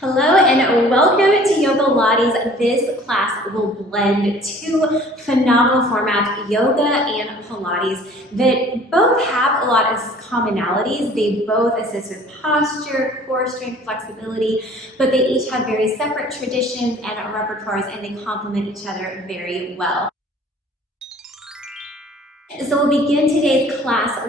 Hello and welcome to Yogalates. This class will blend two phenomenal formats, yoga and Pilates, that both have a lot of commonalities. They both assist with posture, core strength, flexibility, but they each have very separate traditions and repertoires, and they complement each other very well. So we'll begin today's class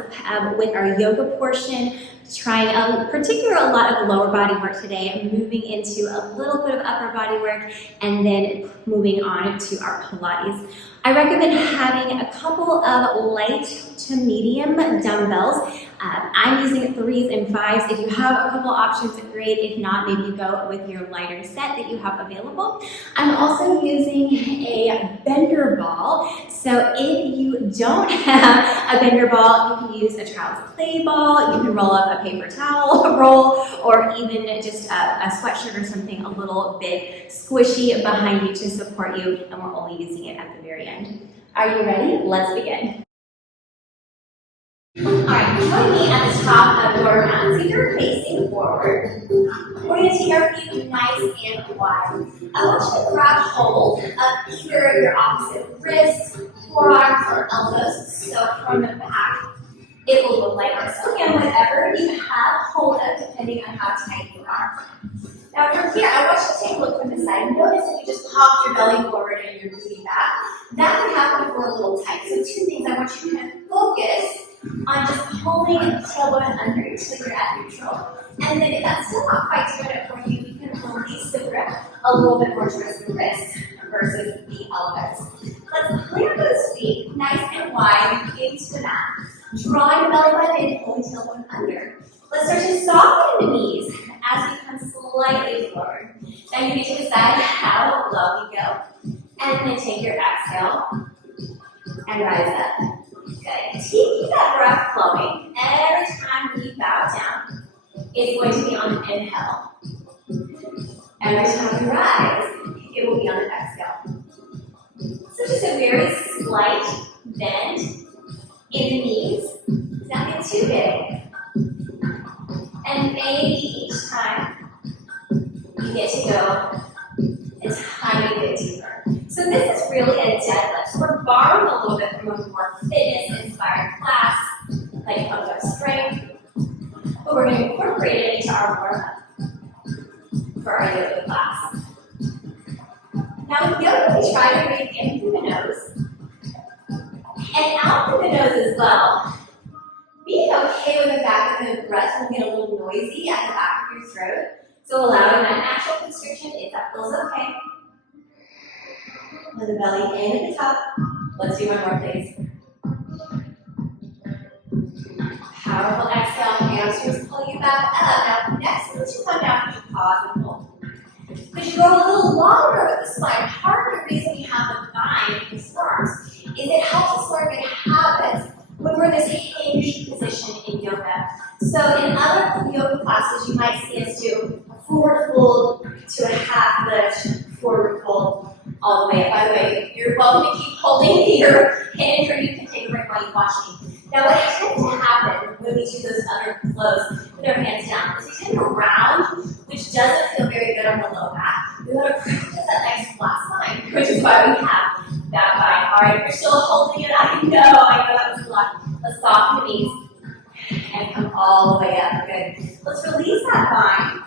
with our yoga portion, trying a lot of lower body work today, and moving into a little bit of upper body work, and then moving on to our Pilates. I recommend having a couple of light to medium dumbbells. I'm using 3s and 5s. If you have a couple options, great. If not, maybe you go with your lighter set that you have available. I'm also using a bender ball. So if you don't have a bender ball, you can use a child's play ball. You can roll up a paper towel roll, or even just a sweatshirt or something a little bit squishy behind you to support you, and we're only using it at the very end. Are you ready? Let's begin. Alright, join me at the top of your mat. So you're facing forward. We're going to take our feet nice and wide. I want you to grab hold of either your opposite wrist, forearms, or elbows. So from the back, it will look like this. So again, whatever you have hold of, depending on how tight you are. Now from here, I want you to take a look from the side. Notice if you just pop your belly forward and your booty back, that can happen if we're a little tight. So two things, I want you to kind of focus on just pulling the tailbone under until you're at neutral. And then if that's still not quite doing it for you, you can release the grip a little bit more towards the wrist versus the elbows. Let's plant those feet nice and wide into the mat. Drawing the belly button in, pulling the tailbone under. Let's start to soften the knees as we come slightly forward. Now you need to decide how low we go. And then take your exhale and rise up. Good. Keep that breath flowing. Every time we bow down, it's going to be on the inhale. Every time we rise, it will be on the exhale. So just a very slight bend in the knees. Nothing too big. And maybe each time you get to go a tiny bit deeper. So this is really a deadlift. So we're borrowing a little bit from a more fitness-inspired class, like pumped-up strength, but we're going to incorporate it into our warm-up for our yoga class. Now with yoga, we try to breathe in through the nose and out through the nose as well. Being okay with the fact that the breath will get a little noisy at the back of your throat, so allowing that natural constriction if that feels okay. Let the belly in at the top. Let's do one more, please. Powerful exhale, hamstrings pull you back up. Now next, once you come down, you pause and pull. Because you go a little longer with the spine. Part of the reason we have the bind in these forearms is it helps us learn good habits when we're in this hinged position in yoga. So in other yoga classes, you might see us do a forward fold to a half lift, forward fold, all the way. By the way, you're welcome to keep holding your hand, or you can take a break while you watch me. Now what tends to happen when we do those other flows with our hands down is we tend to round, which doesn't feel very good on the low back. We want to practice that nice flat spine, which is why we have that bind. All right, you're still holding it. I know that was a lot. Let's soften the knees and come all the way up. Good. Let's release that bind,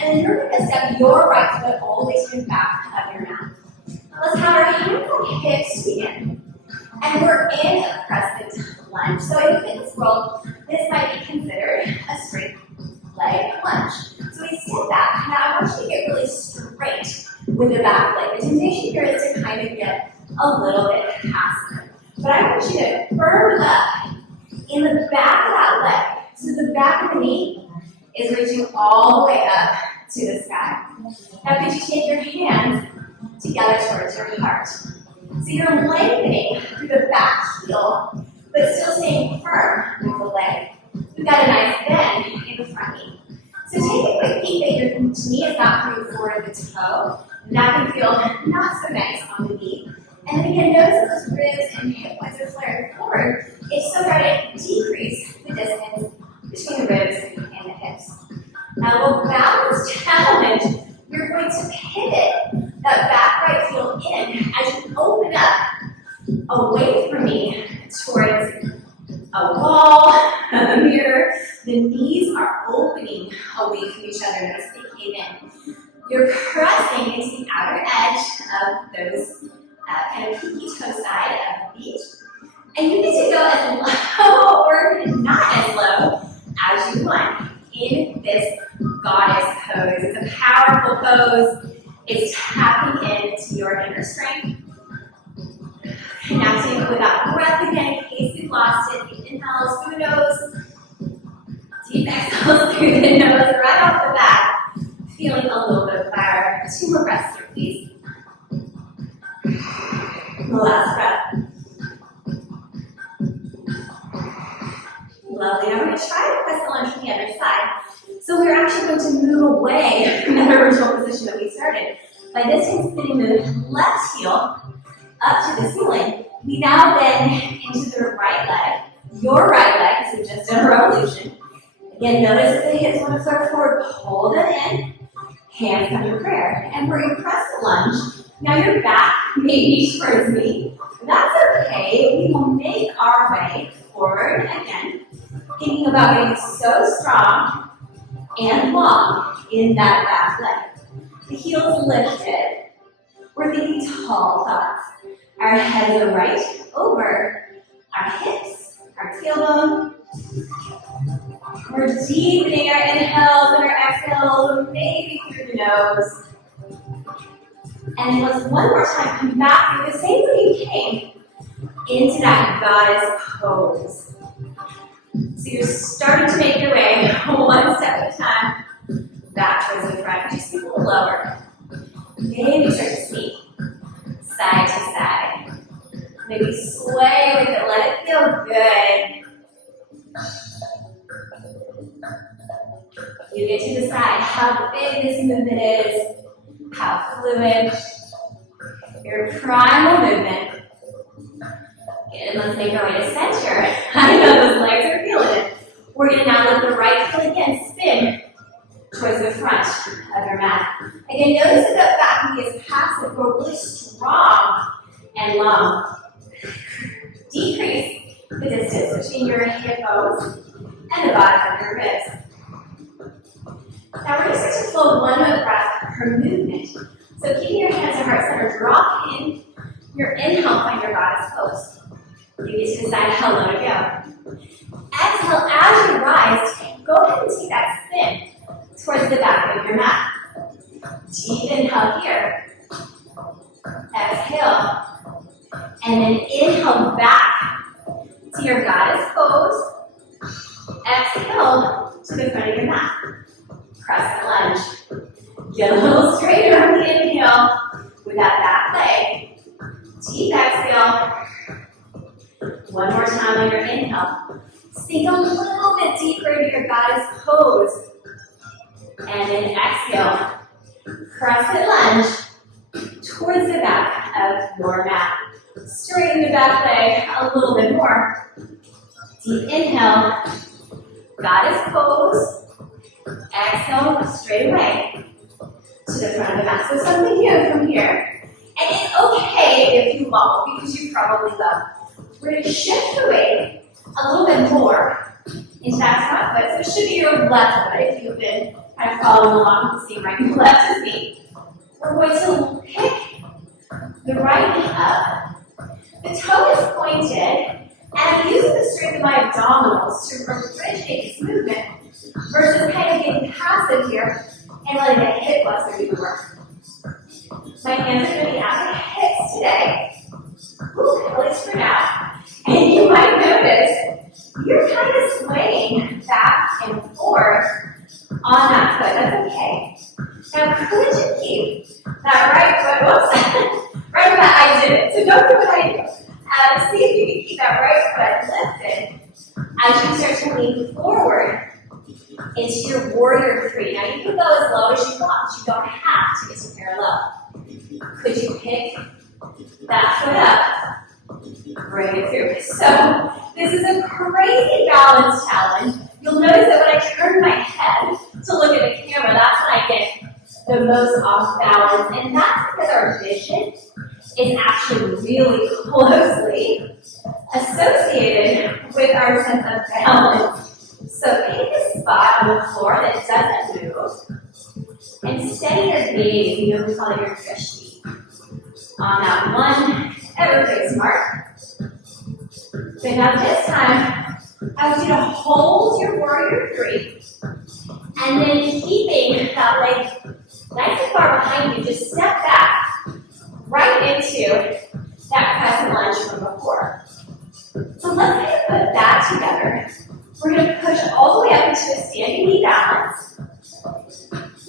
and then you're going to step your right foot all the way to the back of your mat. Let's have our hands on hips again. And we're in a crescent lunge. So in the fitness world, this might be considered a straight leg lunge. So we step back. Now I want you to get really straight with the back leg. The temptation here is to kind of get a little bit passive. But I want you to firm up in the back of that leg. So the back of the knee is reaching all the way up to the sky. Now could you take your hands together towards your heart? So you're lengthening through the back heel, but still staying firm with the leg. We've got a nice bend in the front knee. So take a quick peek that your knee is not coming forward at the toe. That can feel not so nice on the knee. And then again, notice those ribs and hip points are flaring forward. If so, try to decrease the distance between the ribs and the hips. Now we'll balance challenge shut your nose, they came in. You're pressing into the outer edge of those kind of peaky toe side of the beach. And you get to go as low or not as low as you want in this goddess pose. It's a powerful pose. It's tapping into your inner strength. Connecting with that breath again in case you've lost it. Deep inhales through the nose. Deep exhales through the nose right off the bat. Feeling a little bit of fire. 2 more breaths here, please. Last breath. Lovely. Now we're going to try to press the lunge from the other side. So we're actually going to move away from that original position that we started. By this time, spinning the left heel up to the ceiling. We now bend into the right leg. Your right leg, so just a revolution. Again, notice if the hips want to flirt forward, pull them in. Hands come to prayer. And we're going to press the lunge. Now your back may be towards me. That's okay. We will make our way forward again. Thinking about getting so strong and long in that back leg. The heels lifted. We're thinking tall thoughts. Our heads are right over our hips, our tailbone. We're deepening our inhales and our exhales, maybe through the nose. And let's one more time come back through the same way you came into that goddess pose. So you're starting to make your way one step at a time back towards the front, just a little lower. Maybe start to sneak side to side. Maybe sway with it, let it feel good. You get to decide how big this movement is, how fluid, your primal movement. Good, let's make our way to center. I know those legs are feeling it. We're going to now lift the right heel again, spin towards the front of your mat. Again, notice that the back knee is passive, but really strong and long. Decrease the distance between your hip bones and the bottom of your ribs. Now we're going to start to flow one breath per movement. So keeping your hands at heart center, drop in your inhale, find your goddess pose. You get to decide how low to go. Exhale, as you rise, go ahead and take that spin towards the back of your mat. Deep inhale here. Exhale. And then inhale back to your goddess pose. Exhale to the front of your mat. Press the lunge. Get a little straighter on the inhale with that back leg. Deep exhale. One more time on your inhale. Sink a little bit deeper into your goddess pose. And then exhale. Crescent lunge towards the back of your mat. Straighten the back leg a little bit more. Deep inhale. Goddess pose. Exhale straight away to the front of the mat. So something new from here. And it's okay if you wobble because you probably will. We're going to shift the weight a little bit more into that front foot. So it should be your left foot if you've been kind of following along with the same right and left as me. We're going to pick the right knee up. The toe is pointed, and I'm using the strength of my abdominals to originate this movement versus kind of getting passive here and letting that hip flexor do the work. My hands are going to be at my hips today. Ooh, at least for now. And you might notice you're kind of swaying back and forth on that foot. That's okay. Now, could you keep that right foot? Whoops. Right foot, I did it. So don't do what I do. See if you can keep that right foot lifted as you start to lean forward into your warrior three. Now, you can go as low as you want. You don't have to get to parallel. Could you pick that foot up? Bring it through. So this is a crazy balance challenge. You'll notice that when I turn my head to look at the camera, that's when I get the most off balance. And that's because our vision is actually really closely associated with our sense of balance. So pick a spot on the floor that doesn't move and steady your gaze, you know, we call it your drishti, on that one ever face mark. So now this time, I want you to hold your warrior three, and then keeping that leg nice and far behind you, just step back right into that crescent lunge from before. So let's kind of put that together. We're going to push all the way up into a standing knee balance.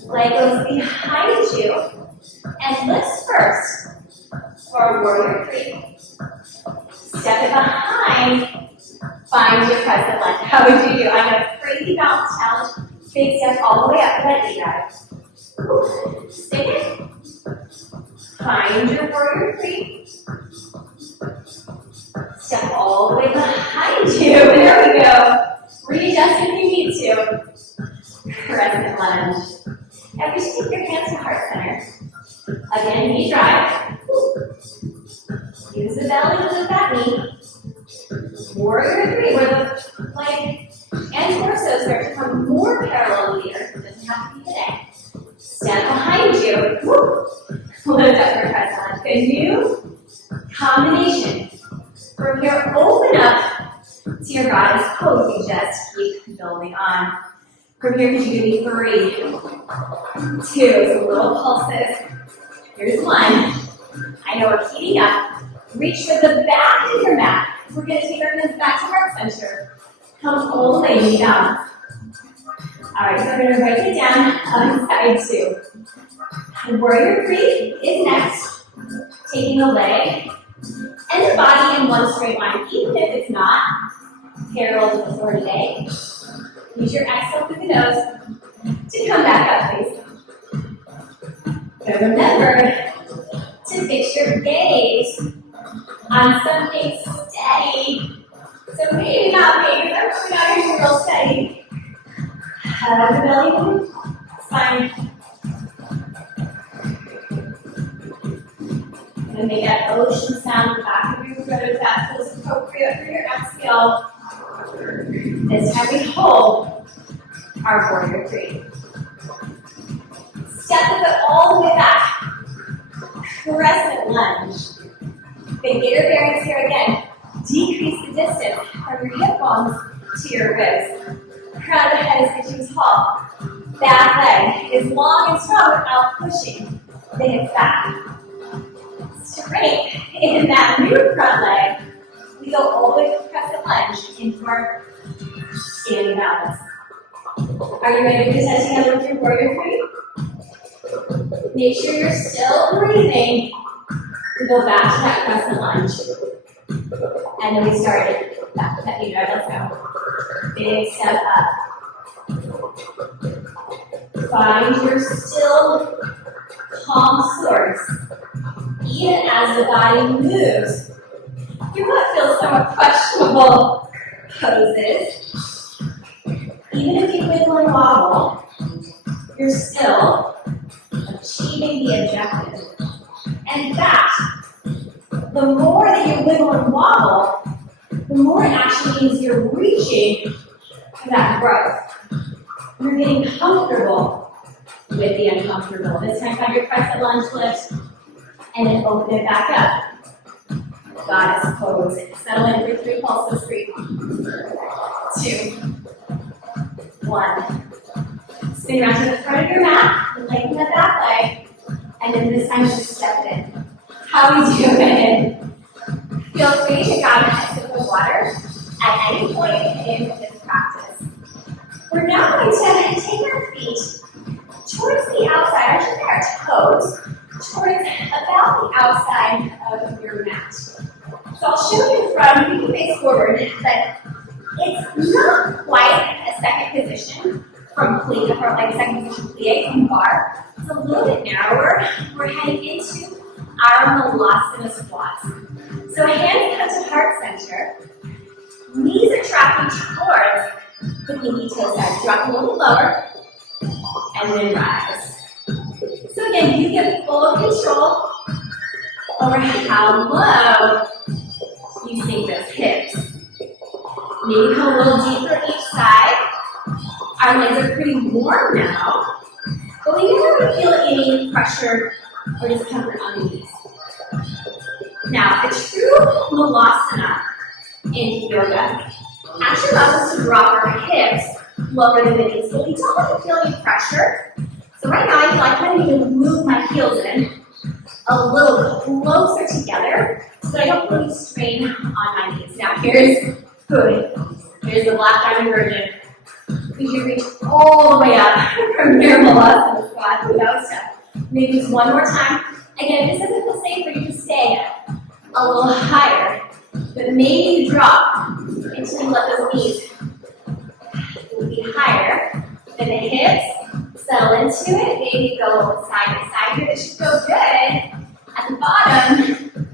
Leg goes behind you, and lift first for a warrior three. Step it behind, find your crescent lunge. How would you do? I'm going to crazy balance challenge. Big step all the way up to that knee guide. Stick it. Find your warrior three. Step all the way behind you. There we go. Readjust if you need to. Crescent lunge. And we just take your hands to heart center. Again, knee drive. Use the belly to lift that knee. Warrior three, where the leg and torso start to come more parallel here. It doesn't have to be today. Step behind you. Woo. Lift up your crescent lunge. Good new combination. From here, open up to your goddess pose. You just keep building on. From here, could you give me 3, 2, so little pulses. Here's 1. I know we're heating up. Reach for the back of your mat. We're going to take our hands back to heart center. Come all the way, knee down. All right, so we're going to break it down on side 2. Warrior three is next. Taking the leg and the body in one straight line, even if it's not parallel to the floor today. Use your exhale through the nose to come back up, please. But remember to fix your gaze on something steady. So maybe not big, but I'm not usually real steady. Hug the belly move. It's fine. And make that ocean sound in the back of your throat if that feels appropriate for your exhale. This time we hold our warrior three. Step the foot all the way back. Crescent lunge. Beginner bearings here again. Decrease the distance from your hip bones to your ribs. Crown of the head is getting tall. Back leg is long and strong without pushing the hips back. Strength in that new front leg. We go all the way to crescent lunge into our standing balance. Are you ready to do that together with your warrior three? Make sure you're still breathing to go back to that crescent lunge. And then we started that knee drive. Let's go. Big step up. Find your still calm source. Even as the body moves through what feels somewhat questionable poses, even if you wiggle and wobble, you're still achieving the objective. And in fact, the more that you wiggle and wobble, the more it actually means you're reaching for that growth. You're getting comfortable with the uncomfortable. This time, find your crescent lunge lift. And then open it back up. Goddess pose. Settle in for 3 pulses. 3, 2, 1. Spin around to the front of your mat. Lengthen the back leg. And then this time just step in. How we do it? Feel free to grab a sip of water at any point in this practice. We're now going to take our feet towards the outside, or our toes, towards about the outside of your mat. So I'll show you from, you can face forward, but it's not quite a second position from plie, or like a second position plie from bar. It's a little bit narrower. We're heading into our Malasana squats. So hands come to heart center. Knees are tracking towards the pinky toe side. Drop a little lower, and then rise. So again, you get full control over how low you sink those hips. Maybe come a little deeper each side. Our legs are pretty warm now, but we never feel any pressure or discomfort on the knees. Now, a true malasana in yoga actually allows us to drop our hips lower than the knees, so we don't have to feel any pressure. So right now, I feel like I need to move my heels in a little closer together so that I don't really strain on my knees. Now, here's good. Here's the black diamond version. Could you reach all the way up from your malasana squat without step? Maybe just one more time. Again, if this doesn't feel safe for you to stay a little higher, but maybe you drop until you let those knees be higher than the hips. Settle into it. Maybe go side to side here. It should feel good at the bottom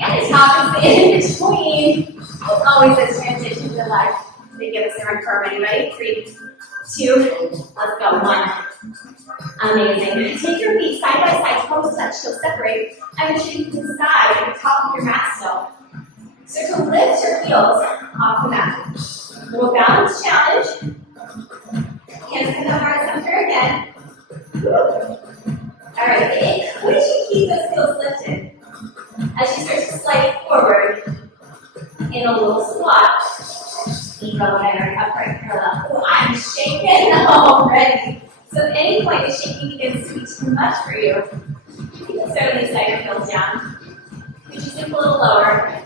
and the top is in between. It's always a transition to life. They give us the right curve anyway. 3, 2, let's go. 1. Amazing. Take your feet side by side, toes touch, so separate. I'm going to take you to the side at the top of your mat still. So to lift your heels off the mat. Little balance challenge. Hands to the heart center again. All right, encourage you to keep those heels lifted as you start to slide forward in a little squat. Go there, upright parallel. Oh, I'm shaking already. So at any point the shaking begins to be too much for you, you can certainly slide your heels down. Could you sink a little lower?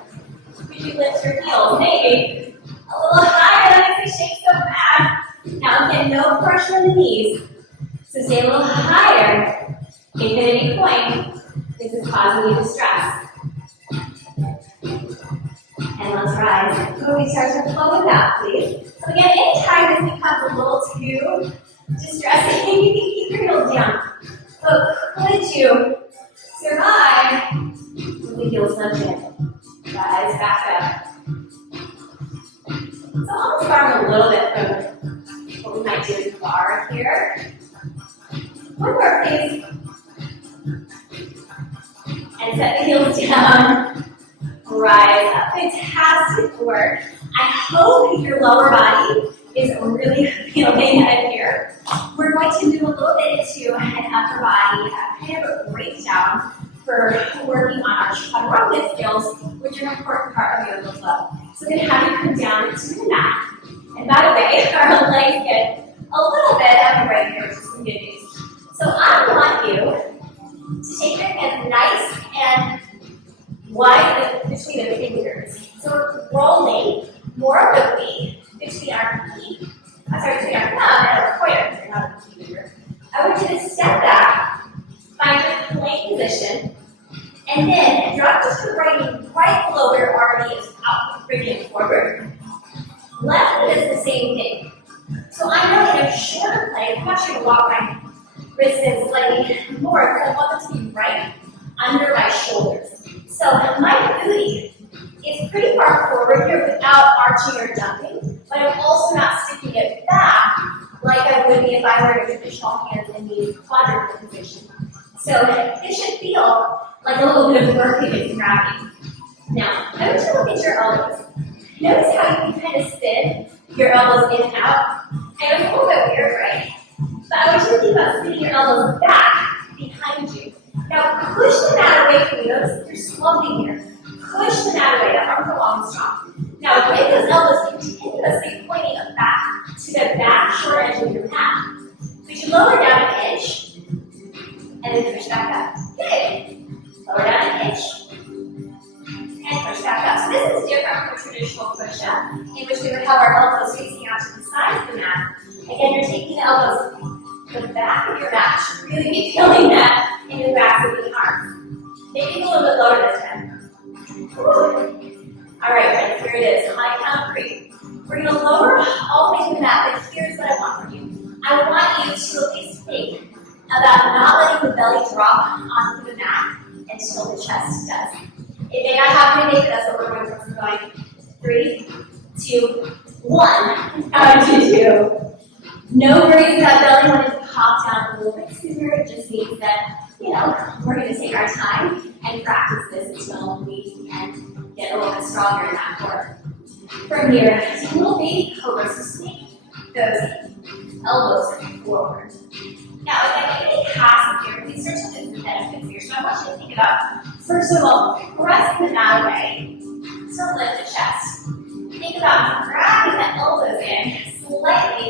Could you lift your heels? Maybe a little higher. That makes me shake so bad. Now again, no pressure on the knees. So stay a little higher if at any point this is causing you distress. And let's rise. So we start to flow with that, please. So again, anytime this becomes a little too distressing, you can keep your heels down. So could you survive with the heels lifted? Rise back up. So almost borrow a little bit from what we might do in the bar here. One more, please. And set the heels down. Rise up. Fantastic work. I hope your lower body is really feeling it here. We're going to move a little bit into an upper body, kind of a breakdown for working on our chaturanga skills, which are an important part of yoga flow. So I'm going to have you come down to the mat. And by the way, our legs get a little bit of a break here, which is some good news. So I want you to take your hands nice and wide between the fingers. So we're rolling more quickly between our feet. Between our thumb and our pointer. You're not a finger. I want you to step back, find your plank position, and then drop just the right below where your already is out, bringing it forward. Left foot is the same thing. So I'm really in a shorter plank. I'm actually going to walk my wrists in slightly more because I want them to be right under my shoulders. So my booty is pretty far forward here without arching or jumping, but I'm also not sticking it back like I would be if I were in a traditional hands and knees quadrant position. So this should feel like a little bit of working with gravity. Now, I want you to look at your elbows. Notice how you can kind of spin your elbows in and out. I know it's a little bit weird, right? But I want you to think about spinning your elbows back behind you. Now push the mat away from you. Notice you're slumping here. Push the mat away. That arms are long and strong. Now with those elbows continuously pointing them back to the back short edge of your mat. Could you lower down an inch and then push back up? Good. Lower down an inch and push back up. So this is different from a traditional push-up in which we would have our elbows facing out to the side of the mat. Again, you're taking the elbows to the back of your mat. You should really be feeling that in the backs of the arms. Maybe a little bit lower this time. All right, friends, here it is. On my count of 3. We're going to lower all the way to the mat, but here's what I want from you. I want you to at least think about not letting the belly drop onto the mat until the chest does. It may not happen today, but that's what we're going to do. Going 3, 2, 1. Count to 2. No worries about belly wanting to pop down a little bit sooner. It just means that, we're going to take our time and practice this until we can get a little bit stronger in that core. From here, take a little baby cobra. So snake those elbows forward. Now, again, any pass here, please start to look at the benefits here. So I want you to think about, first of all, pressing the mat away to lift the chest. Think about dragging the elbows in slightly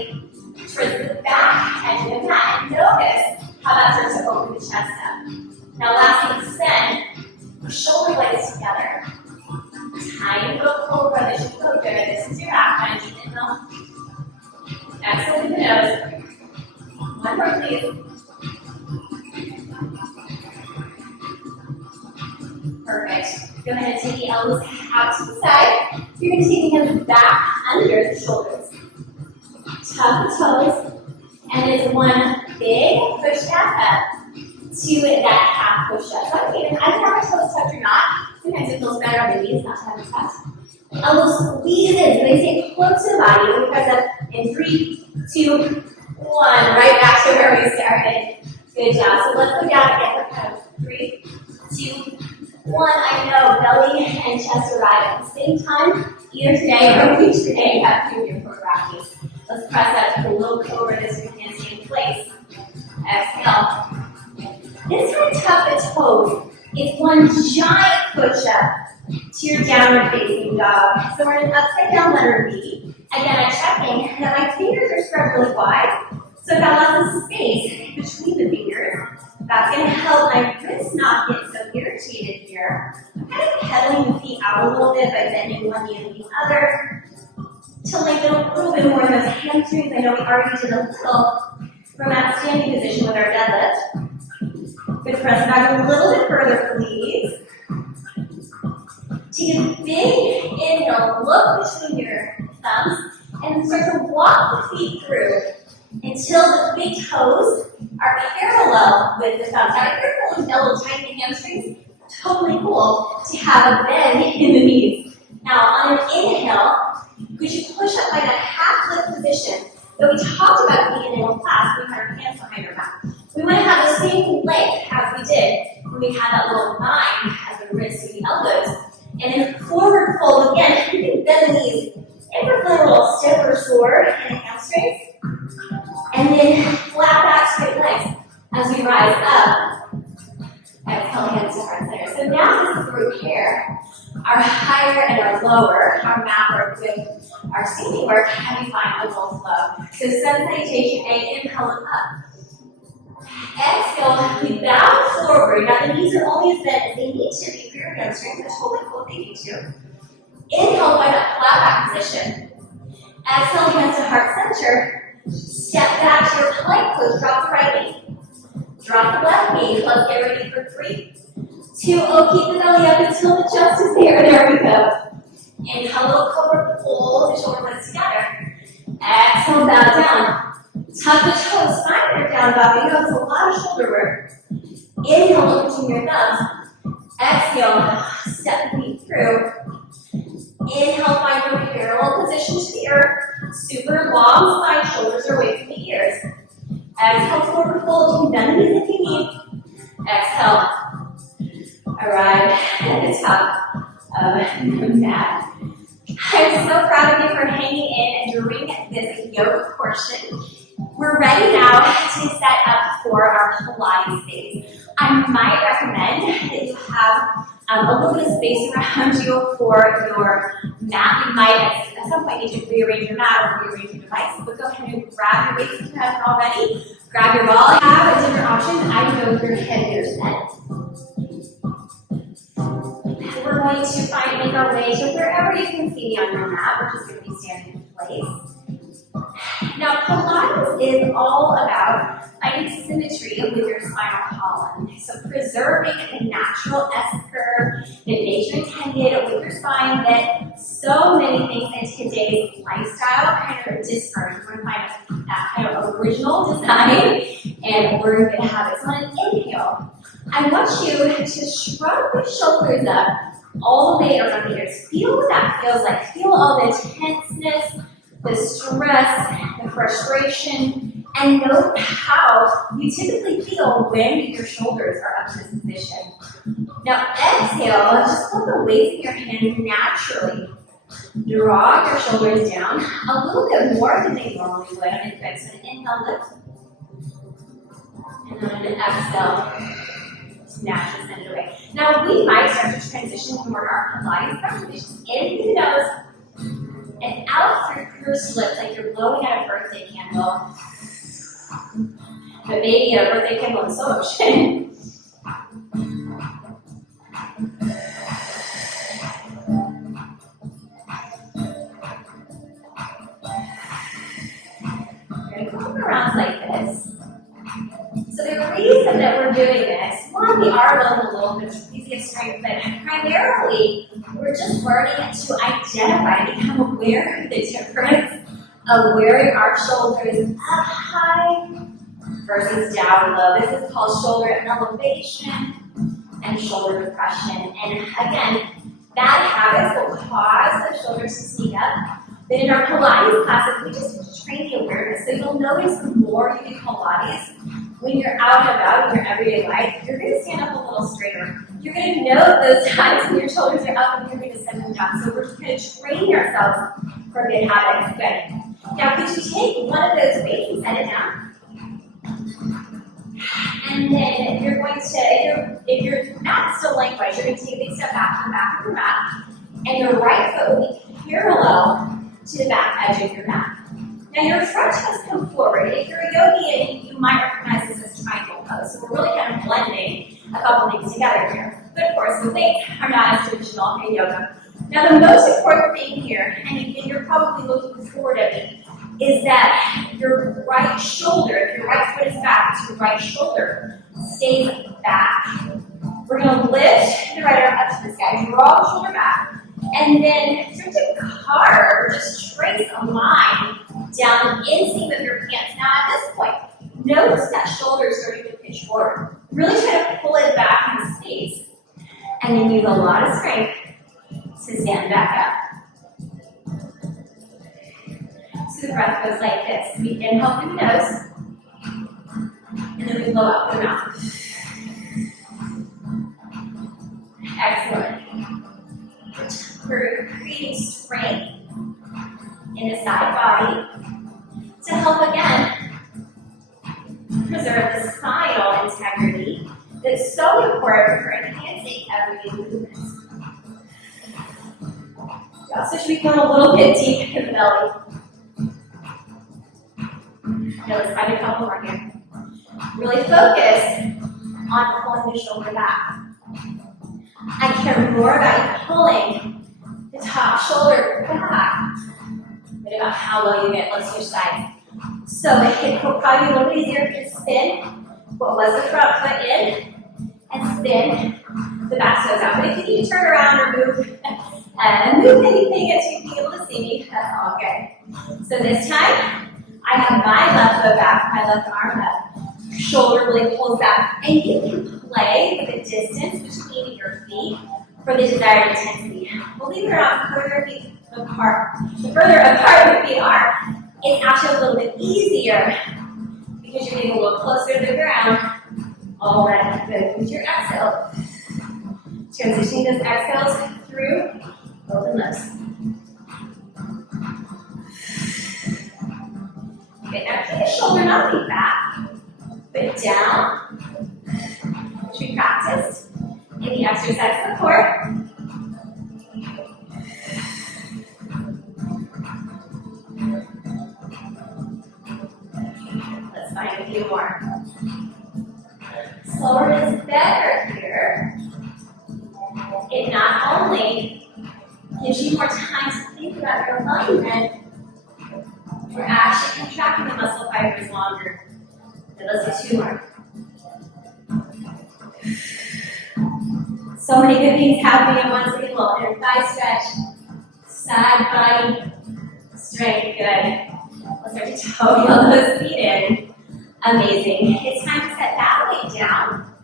towards the back edge of the mat, and notice how that starts to open the chest up. Now, lastly, extend the shoulder blades together. Tiny little cobra, this should feel good. This is your back, kind of deep inhale. Exhale through the nose. One more, please. Perfect. Go ahead and take the elbows out to the side. You're going to take the hands back under the shoulders. Tuck the toes. And it's one big push down up to that half push up. So I can have my toes tucked or not. Sometimes it feels better on the knees not to have it tucked. Elbows squeeze in so they stay close to the body. We press up in 3, 2, 1. Right back to where we started. Good job. So let's go down again for kind of 3, 2, 1. I know belly and chest arrive at the same time, either today or each day after your practice. Let's press up to the little cobra this your hands stay in place. Exhale. This time tuck the toes. It's one giant push-up to your downward facing dog. So we're in an upside down letter B. Again, I'm checking that my fingers are spread really wide. So I've got lots of space between the fingers. That's going to help my wrists not get so irritated here. I'm kind of pedaling the feet out a little bit by bending one knee and the other to lengthen a little bit more in those hamstrings. I know we already did a little from that standing position with our deadlift. Good, press back a little bit further, please. Take a big inhale, look between your thumbs, and start to walk the feet through until the big toes are parallel with the thumbs. Now, if you're pulling double tiny hamstrings, totally cool to have a bend in the knees. Now, on an inhale, we should push up by that half lift position that we talked about at the beginning of class. We had our hands behind our back. We want to have the same length as we did when we had that little 9 as the wrists to the elbows. And then forward fold again. You can bend the knees. If we're feeling a little stiff or sore in the hamstrings. And then flat back straight legs as we rise up. Exhale, hands to heart center. So now this is where we pair our higher and our lower, our mat work with our standing work, and we find a little flow. So sun salutation A, inhale up. Exhale, we bow forward. Now the knees are only as bent as they need to be for your hamstrings. That's totally cool if they need to. Inhale, find that flat back position. Exhale, hands to heart center. Step back to your plank pose. Drop the right knee. Drop the left knee. Let's get ready for 3, 2. Oh, keep the belly up until the chest is there. There we go. Inhale, little cobra, pull the shoulder blades together. Exhale, bow down. Tuck the toes, spine it down, dog. You know, it's a lot of shoulder work. Inhale, look between your thumbs. Exhale, step the feet through. Inhale, find your parallel position to the earth. Super long spine, shoulders are away from the ears. Exhale, forward fold. You can bend the knees if you need. Exhale. Arrive at the top of the mat. I'm so proud of you for hanging in during this yoga portion. We're ready now to set up for our Pilates phase. I might recommend that you have a little bit of space around you for your mat. You might at some point need to rearrange your mat or rearrange your device, but go ahead and grab your weights if you haven't already. Grab your ball. I have a different option. I can go with your heavier set. We're going to make our way to wherever you can see me on your mat. We're just going to be standing in place. Now, Pilates is all about finding symmetry with your spinal column. So preserving the natural S-curve that nature intended with your spine that so many things in today's lifestyle kind of discourage. We're going to find that kind of original design and we're going to have it. So on an inhale, I want you to shrug the shoulders up all the way around the ears. Feel what that feels like. Feel all the tenseness, the stress, the frustration, and note how you typically feel when your shoulders are up to this position. Now exhale, just put the weight in your hand naturally Draw your shoulders down a little bit more than they normally would on an inhale. So inhale, lift. And then on an exhale, snatch and send it away. Now we might start to transition toward our Pilates practice. In through the nose and out through pursed lips, like you're blowing out a birthday candle. But maybe a birthday candle in slow motion. Around like this. So the reason that we're doing this, one, we are building a little bit of easy strength, but primarily we're just learning to identify, become aware of the difference of wearing our shoulders up high versus down low. This is called shoulder elevation and shoulder depression. And again, bad habits will cause the shoulders to sneak up. But in our Pilates classes, we just train the awareness. So you'll notice the more you do Pilates, when you're out and about in your everyday life, you're going to stand up a little straighter. You're going to note those times when your shoulders are up and you're going to send them down. So we're just going to train ourselves for good habits. Good. Now, could you take one of those weights and set it down? And then you're going to, if your mat's still lengthwise, you're going to take a big step back from the back of your mat. And your right foot will be parallel to the back edge of your mat. Now your front toes come forward. If you're a yogi, you might recognize this as triangle pose. So we're really kind of blending a couple things together here. But of course, the weights are not as traditional in yoga. Now the most important thing here, and again, you're probably looking forward at it, is that your right shoulder, if your right foot is back, your right shoulder stays back. We're going to lift the right arm up to the sky, draw the shoulder back, and then start to carve, just trace a line down the inseam of your pants. Now at this point, notice that shoulder is starting to pitch forward. Really try to pull it back in space. And then use a lot of strength to stand back up. So the breath goes like this. We inhale through the nose, and then we blow out through the mouth. Excellent. We're creating strength in the side body to help, again, preserve the spinal integrity that's so important for enhancing everyday movements. You also should be going a little bit deep in the belly. Now let's find a couple more here. Really focus on pulling the shoulder back. I care more about you pulling the top shoulder back than about how low you get. Let's switch sides. So it will probably be a little bit easier if you spin what was the front foot in and spin the back toes out. But if you need to turn around or move anything as you be able to see me, that's all good. So this time, I have my left foot back, my left arm up. Shoulder really pulls back. And you can play with the distance between your feet for the desired intensity. Believe it or not, the further apart your feet are, it's actually a little bit easier because you're getting a little closer to the ground. All right, good. Use your exhale. Transitioning those exhales through open lips. Okay, now keep the shoulder not be back, but down, which we practiced in the exercise before. Let's find a few more. Slower is better here. It not only gives you more time to think about your alignment, we're actually contracting the muscle fibers longer. And let's do two more. So many good things happening at once. Get a little inner thigh stretch, side body strength. Good. Let's start to toe heel those feet in. Amazing. It's time to set that weight down.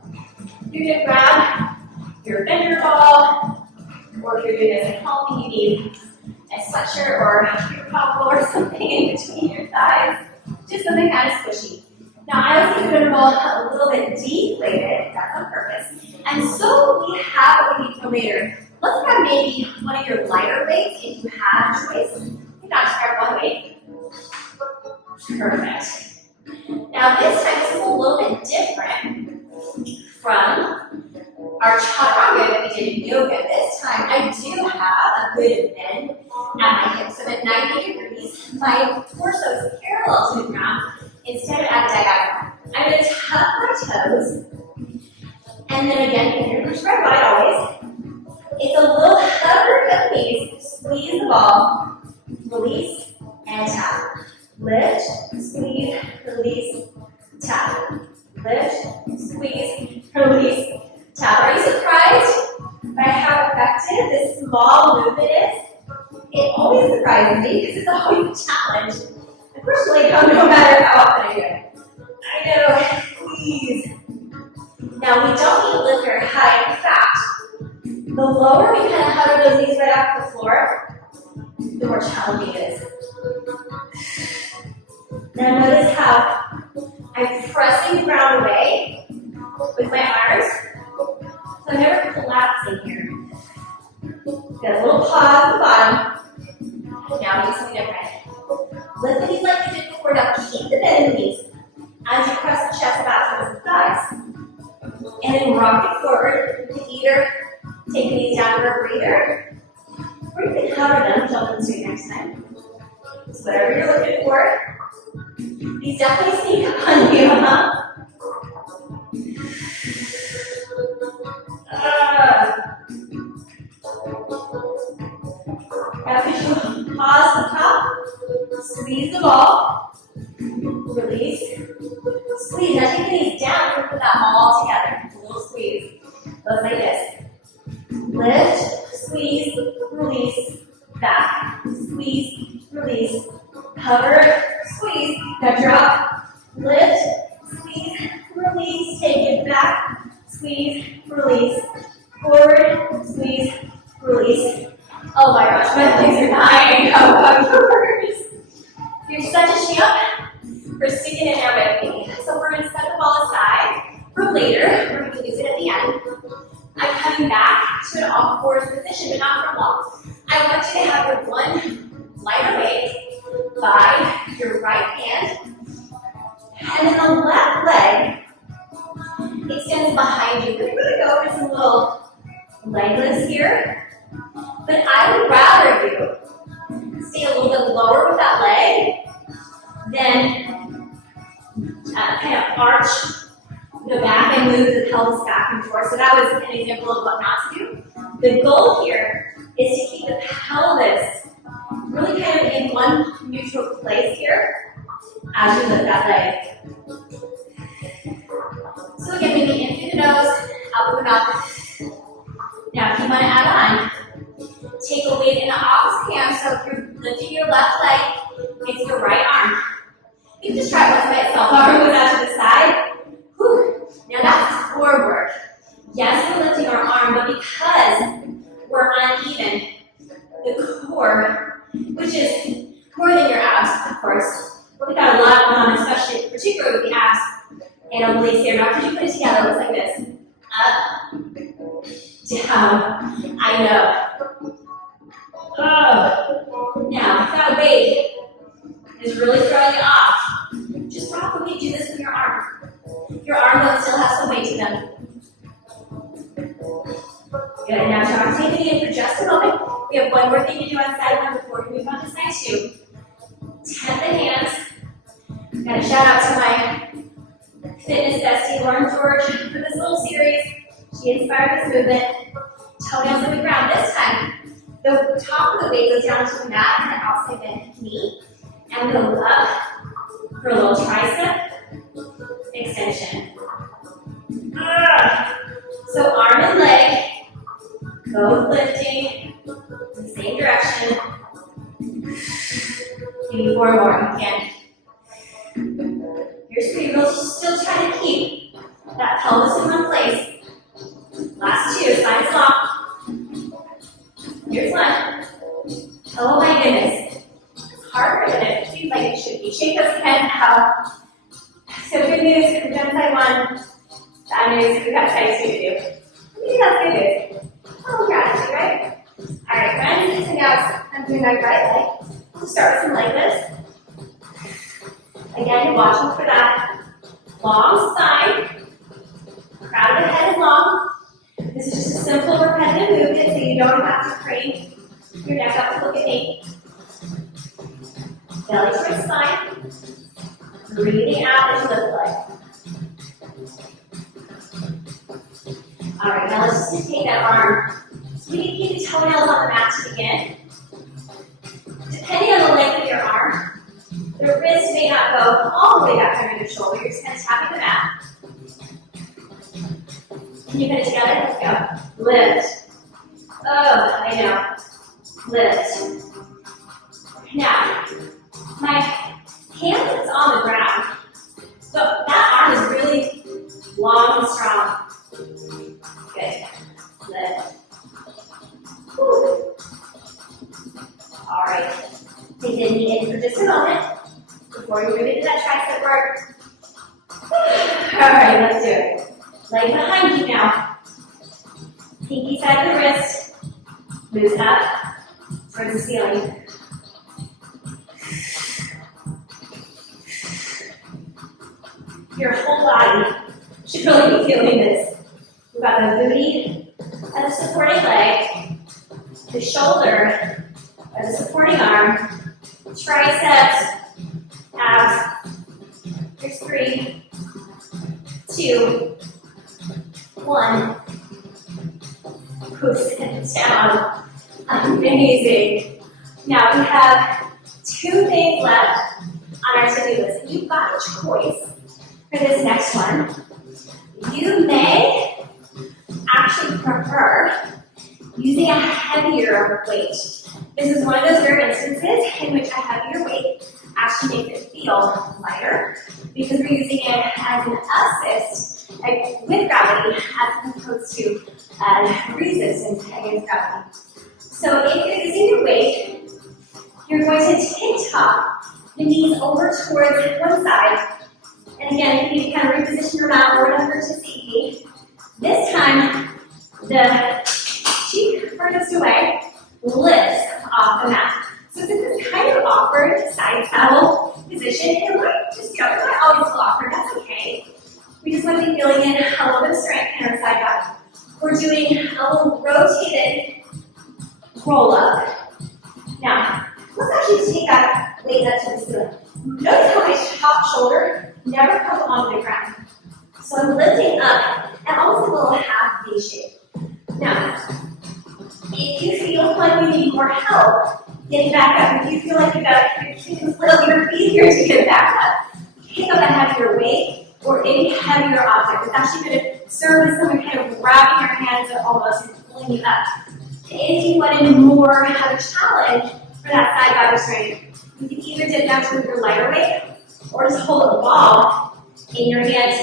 You're going to grab your bender ball, or if you're doing this at home, you need a sweatshirt or a paper towel or something in between your thighs. Just something kind of squishy. Now, I like to keep the ball a little bit deflated. That's on purpose. And so we have what we need for later. Let's grab maybe one of your lighter weights if you have a choice. You can just grab one weight. Perfect. Now this time, this is a little bit different from our chaturanga that we did in yoga. This time, I do have a good bend at my hips. So I'm at 90 degrees. My torso is parallel to the ground instead of at diagonal. I'm going to tuck my toes. And then again, if you're spread wide always, it's a little hover of the knees. Squeeze the ball. Release and tap. Lift, squeeze, release, tap. Lift, squeeze, release, tap. Are you surprised by how effective this small movement is? It always surprises me because it's always a challenge. I personally don't no matter how often I do it. I know, squeeze. Now we don't need to lift very high. In fact, the lower we kind of hover those knees right off the floor, the more challenging it is. Now notice how I'm pressing the ground away with my arms, so I'm never collapsing here. Got a little pause at the bottom. Now we do something different. Lift the knees like you did before. Now keep the bend in the knees as you press the chest back towards the thighs. And then rock it forward. You can either take the knees down for a breather, or you can hover them, jump them straight next time. So whatever you're looking for. These definitely sneak up on you, huh? After you pause at the top, squeeze the ball, release, squeeze. Now take the knees down and put that ball together. A little squeeze. Goes like this. Lift, squeeze, release, back. Squeeze, release, hover, squeeze. Now drop, lift, squeeze, release, take it back, squeeze, release, forward, squeeze, release. Oh my gosh, my legs are dying. Go first. You're such a champ for sticking in there with me. So we're going to set the ball aside for later. We're going to use it at the end. I'm coming back to an all fours position, but not for long. I want you to have your one lighter weight by your right hand, and then the left leg extends behind you. We're going to go over some little leg lifts here, but I would rather you stay a little bit lower with that leg than kind of arch the back and move the pelvis back and forth. So that was an example of what not to do. The goal here is to keep the pelvis really kind of in one neutral place here as you lift that leg. So again, maybe in through the nose, out through the mouth. Now if you want to add on, take a weight in the opposite hand. So if you're lifting your left leg, it's your right arm. You can just try it once by itself. Arm goes out to the side. Whew. Now that's core work. Yes, we're lifting our arm, but because we're uneven, the core, which is more than your abs, of course, but we got a lot going on, especially, particularly with the abs and obliques here. Now, could you put it together? It looks like this. Up, down. I know. Oh. Now, if that weight is really throwing you off, just probably do this with your arm. Your arm will still have some weight to them. Good. Now, John, take the knee in for just a moment. We have one more thing to do on side one before we move on to side two. Tap the hands. Got a shout out to my fitness bestie, Lauren George, for this little series. She inspired this movement. Toenails on the ground. This time, the top of the weight goes down to the mat and then outside the knee. And go up for a little tricep extension. So arm and leg, both lifting in the same direction. Maybe four more, you can. Here's three. We'll still try to keep that pelvis in one place. Last two, spine is long. Here's one. Oh my goodness. It's harder than it seems like it should be. Shake those hands out. So good news, we've done side one. Bad news, we've got side two to do. Maybe that's good news. Oh, gratitude, right? so now I'm doing my right leg. We'll start with some leg lifts. Again, you're watching for that long spine. Crown of the head is long. This is just a simple repetitive movement so you don't have to crane your neck up to look at me. Belly towards spine. Breathing out as you lift the leg. Alright, now let's just take that arm. So we can keep the toenails on the mat to begin. Depending on the length of your arm, the wrist may not go all the way back under your shoulder. You're just kind of tapping the mat. Can you put it together? Let's go. Lift. Oh, I know. Lift. Now, my hand is on the ground, but that arm is really long and strong. Good. Lift. Woo. All right. Take the knee in for just a moment before you move into that tricep work. All right, let's do it. Leg behind you now. Pinky side of the wrist moves up towards the ceiling. Your whole body should really be feeling this. We've got the booty as a supporting leg, the shoulder as a supporting arm, triceps, abs. Here's 3, 2, 1. Push down. Amazing. Now we have 2 things left on our to-do list. You've got a choice for this next one. You may actually prefer using a heavier weight. This is one of those rare instances in which a heavier weight actually makes it feel lighter because we're using it as an assist with gravity as opposed to resistance against gravity. So if you're using your weight, you're going to tick-tock the knees over towards one side. And again, you can kind of reposition your mat or whatever to seat me. This time, the cheek furthest away lifts off the mat. So this is kind of awkward side saddle position. It might just, it might always feel awkward. That's okay. We just want to be feeling in a little bit of strength in our side body. We're doing a little rotated roll up. Now, let's actually take that weight up to the ceiling. Notice how my top shoulder never comes onto the ground. So I'm lifting up and almost a little half V shape. Now, if you feel like you need more help getting back up, if you feel like you can flail your feet here to get back up, pick up a heavier weight or any heavier object. It's actually going to serve as someone kind of grabbing your hands almost and pulling you up. If you wanted more of a challenge for that side body strength, you can either dip down to your lighter weight or just hold a ball in your hands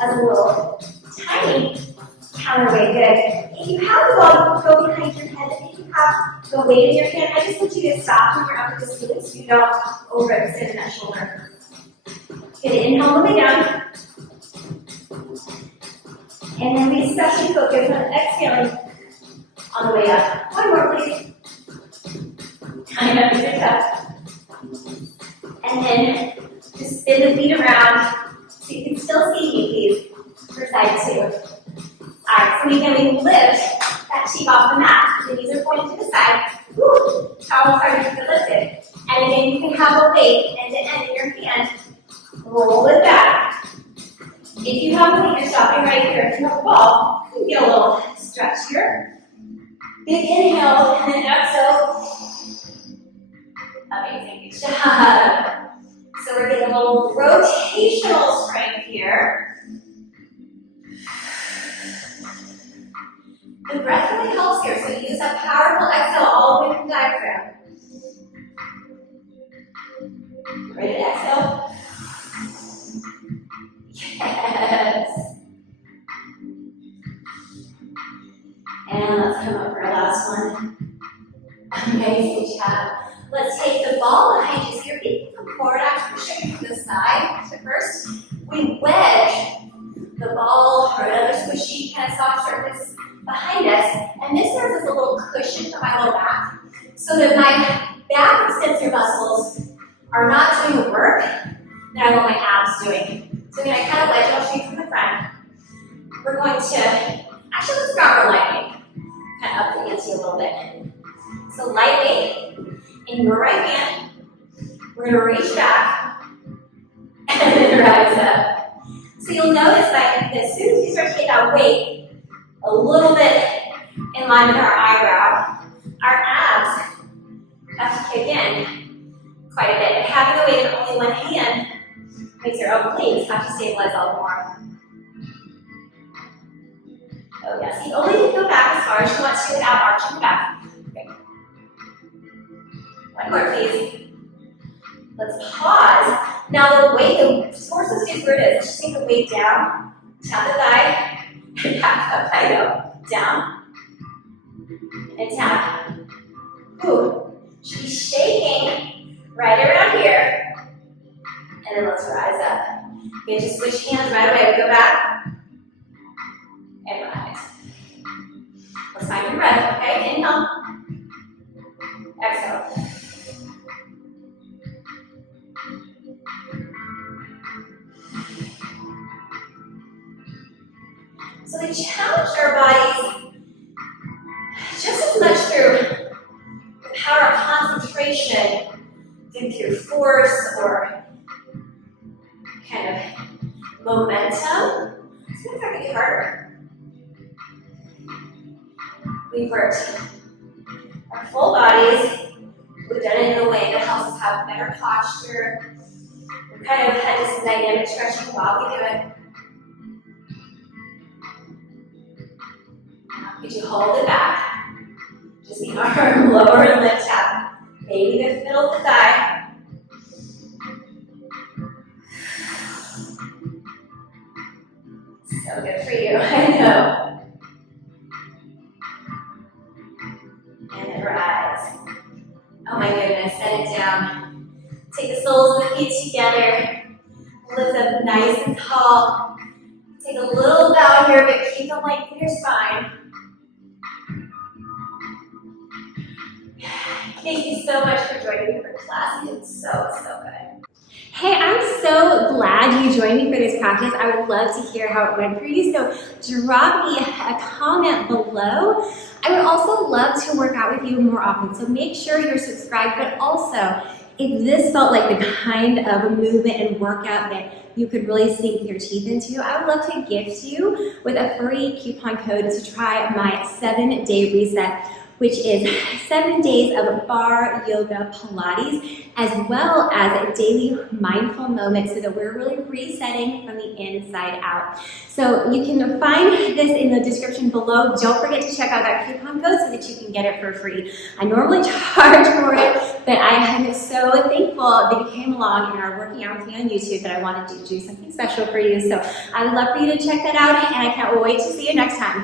as a little tiny counterweight. Good. If you have the ball go behind your head, if you have the weight in your hand, I just want you to stop when you're up at the ceiling so you don't overextend that shoulder. Good. Inhale all the way down. And then we especially focus on exhaling on the way up. One more, please. Kind of pick it up. And then just spin the feet around so you can still see me, please, for side 2. Alright, so we can lift that cheek off the mat. The knees are pointing to the side. Woo! Towel starting to get lifted. And again, you can have a weight end to end in your hand. Roll it back. If you have a weight, you're stopping right here. If you have a ball, you can get a little stretch here. Big inhale and then exhale. Amazing, good job. So we're getting a little rotational strength here. The breath really helps here, so use that powerful exhale all the way from the diaphragm. Ready to exhale? Yes. And let's come up for our last one. Amazing job. Let's take the ball behind you. So your feet can come forward. I'm pushing you to the side. So first, we wedge the ball or another squishy kind of soft surface behind us. And this serves as a little cushion for my low back. we're going to, actually let's grab our light weight. Kind of up the ante a little bit. So light weight in your right hand. We're going to reach back and then rise up. So you'll notice that as soon as we start to get that weight a little bit in line with our eyebrow, our abs have to kick in quite a bit. And having the weight in only one hand makes your obliques have to stabilize all more. Oh yes, you only need to go back as far as you want to without arching back. Okay. One more, please. Let's pause. Now the weight, the force us do where it is. Just take the weight down, tap the thigh, and back up, thigh go. Down, and tap. Ooh, should be shaking right around here. And then let's rise up. You can just switch hands right away. We go back, and rise. Let's find your breath, okay? Inhale, exhale. So we challenge our bodies just as much through the power of concentration than through force or kind of momentum. It's going to start to get harder. We've worked our full bodies. We've done it in a way that helps us have better posture. We've kind of had this dynamic stretching while we do it. Could you hold it back? Just the arm, lower and lift up. Maybe the middle of the thigh. So good for you, I know. And then rise. Oh my goodness, set it down. Take the soles of the feet together. Lift up nice and tall. Take a little bow here, but keep them light in your spine. Thank you so much for joining me for class. It's so good. Hey, I'm so glad you joined me for this practice. I would love to hear how it went for you, so drop me a comment below. I would also love to work out with you more often, so make sure you're subscribed, but also, if this felt like the kind of movement and workout that you could really sink your teeth into, I would love to gift you with a free coupon code to try my 7-day reset, which is 7 days of bar yoga Pilates, as well as daily mindful moments so that we're really resetting from the inside out. So you can find this in the description below. Don't forget to check out that coupon code so that you can get it for free. I normally charge for it, but I am so thankful that you came along and are working out with me on YouTube that I wanted to do something special for you. So I would love for you to check that out, and I can't wait to see you next time.